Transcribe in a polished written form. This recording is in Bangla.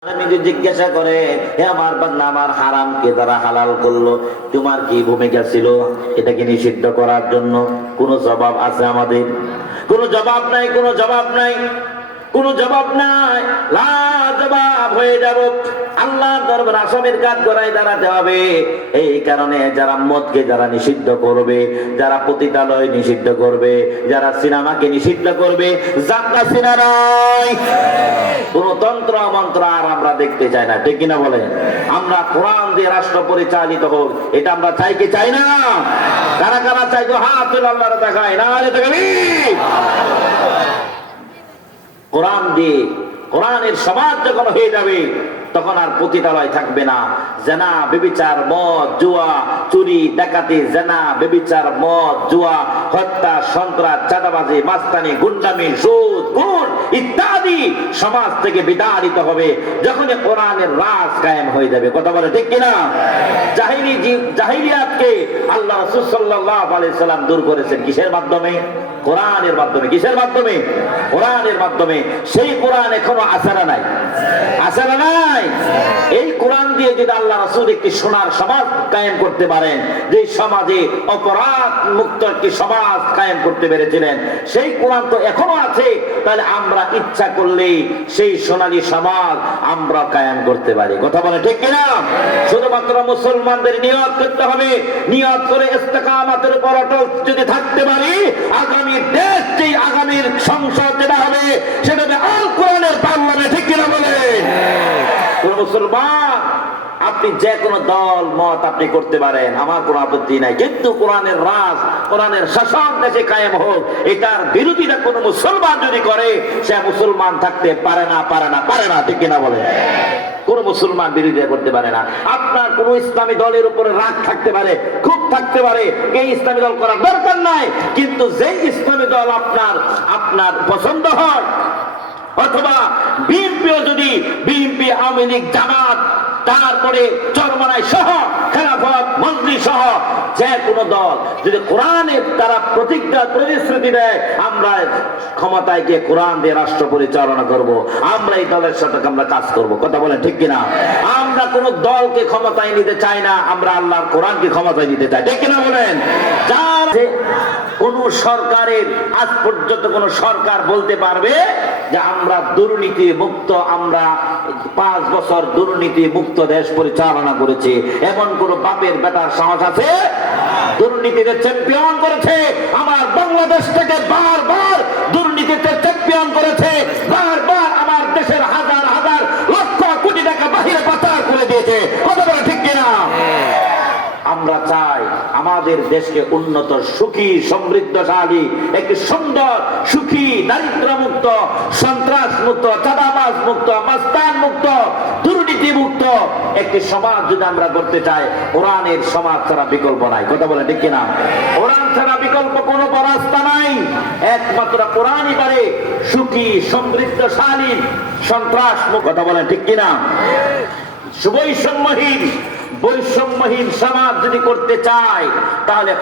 জিজ্ঞাসা করে, হে আমার বান্দা, আমার হারামকে তারা হালাল করলো, তোমার কি ভূমিকা ছিল এটাকে নিষিদ্ধ করার জন্য? কোনো জবাব আছে আমাদের? কোনো জবাব নাই, কোনো জবাব নাই, কোনো জবাব নাই। লাজবাব হয়ে যাব, আল্লাহর দরবারে আসামির কাঠ গড়ায় দাঁড়াতে হবে। এই কারণে যারা মদকে যারা নিষিদ্ধ করবে, যারা পতিতালয় নিষিদ্ধ করবে, যারা সিনেমাকে নিষিদ্ধ করবে, যাত্রা সিনেমায় কোন তন্ত্র মন্ত্র আর আমরা দেখতে চাই না, ঠিক কিনা বলেন? আমরা কোরআন দিয়ে রাষ্ট্র পরিচালিত হোক, এটা আমরা চাই কি চাই না? কারা কারা চাই? তো হাত তুলে আল্লাহর দেখায় না। কোরআন দিয়ে, কোরআনের সমাজ যখন হয়ে যাবে, তখন আর পতিতালয় থাকবে না। জেনা, ব্যভিচার, মদ, জুয়া, চুরি, ডাকাতি, জেনা, ব্যভিচার, মদ, জুয়া, হত্যা, সন্ত্রাস, চাঁদাবাজি, মাস্তানি, গুন্ডামি, সুদ, ঘুষ ইত্যাদি সমাজ থেকে বিতাড়িত হবে যখন কোরআনের রাজ কায়েম হয়ে যাবে। কথা বলে ঠিক কিনা? জাহিলিয়াতকে আল্লাহ রাসূল সাল্লাল্লাহু আলাইহি সাল্লাম দূর করেছেন কিসের মাধ্যমে? কোরআনের মাধ্যমে। কিসের মাধ্যমে? কোরআনের মাধ্যমে। সেই কোরআন এখনো আছে না নাই? আছে না নাই? এই কোরআন দিয়ে যদি আল্লাহ রাসূল একটি সোনার সমাজ কায়েম করতে পারেন, যে সমাজে অপরাধ মুক্ত একটি সমাজ কায়েম করতে পেরেছিলেন, সেই কোরআন তো এখনো আছে। তাহলে আমরা ইচ্ছা করলেই সেই সোনালী সমাজ আমরা কায়েম করতে পারি। কথা বলে ঠিক কিনা? শুধুমাত্র মুসলমানদের নিয়ত করতে হবে, নিয়ত করে ইস্তেকামাতের উপর অটল যদি থাকতে পারি, আগামী দেশ, যে আগামীর সংসদ যেটা হবে সেটা হবে আল কোরআনের পার্লামেন্ট, ঠিক কিনা বলেন? কোন মুসলমান আপনি যে কোনো দল মত আপনি করতে পারেন, আমার কোনো আপত্তি নাই, কিন্তু কোরআনের রাজ, কোরআনের শাসন দেশে কায়েম হোক, এটার বিরোধিতা কোন মুসলমান যদি করে, সে মুসলমান থাকতে পারে না, পারে না, পারে না, ঠিক কিনা বলেন? কোন মুসলমান বিরোধিতা করতে পারে না। আপনার কোন ইসলামী দলের উপরে রাগ থাকতে পারে, খুব থাকতে পারে, এই ইসলামী দল করার দরকার নাই, কিন্তু যে ইসলামী দল আপনার পছন্দ হয়, অথবা বিএনপিও যদি, বিএনপি, আওয়ামী লীগ, জামাত, তারপরে চরমনাই সহ, খেলাফত, মন্ত্রী সহ যে কোনো দল যদি কোরআনের তারা প্রতিশ্রুতি দেয়, আমরা ক্ষমতায় গিয়ে কোরআন দিয়ে রাষ্ট্র পরিচালনা করব, আমরা এই দলের সাথে আমরা কাজ করব। কথা বলেন ঠিক কিনা? আমরা কোন দলকে ক্ষমতায় নিতে চাই না, আমরা আল্লাহর কোরআনকে ক্ষমতায় নিতে চাই, ঠিক কিনা বলেন? যার কোন সরকারের, আজ পর্যন্ত কোন সরকার বলতে পারবে যে আমরা দুর্নীতি মুক্ত, আমরা 5 বছর দুর্নীতি মুক্ত দেশ পরিচালনা করেছি, এমন কোন বাপের বেটার সাহস আছে? দুর্নীতিতে চ্যাম্পিয়ন করেছে আমার বাংলাদেশ থেকে, বারবার দুর্নীতিতে চ্যাম্পিয়ন করেছে, বারবার আমার দেশের হাজার হাজার লক্ষ কোটি টাকা বাহিরে পাচার করে দিয়েছে। কথা বলে ঠিক কিনা? আমরা চাই আমাদের দেশকে উন্নত, সুখী, সমৃদ্ধশালী, একটি সুন্দর, সুখী, দারিদ্র মুক্ত, সন্ত্রাস মুক্ত, চাঁদাবাজ মুক্ত, মাস্তান মুক্ত, দুর্নীতি মুক্ত একটি সমাজ যদি আমরা করতে চাই, কোরআনের সমাজ ছাড়া বিকল্প নাই। কথা বলে ঠিক কিনা? কোরআন ছাড়া বিকল্প কোনো রাস্তা নাই, একমাত্র কোরআনই পারে সুখী, সমৃদ্ধশালী, সন্ত্রাস মুক্ত। কথা বলেন ঠিক কিনা? বৈষম্যহীন সমাজ যদি করতে চায়, তাহলে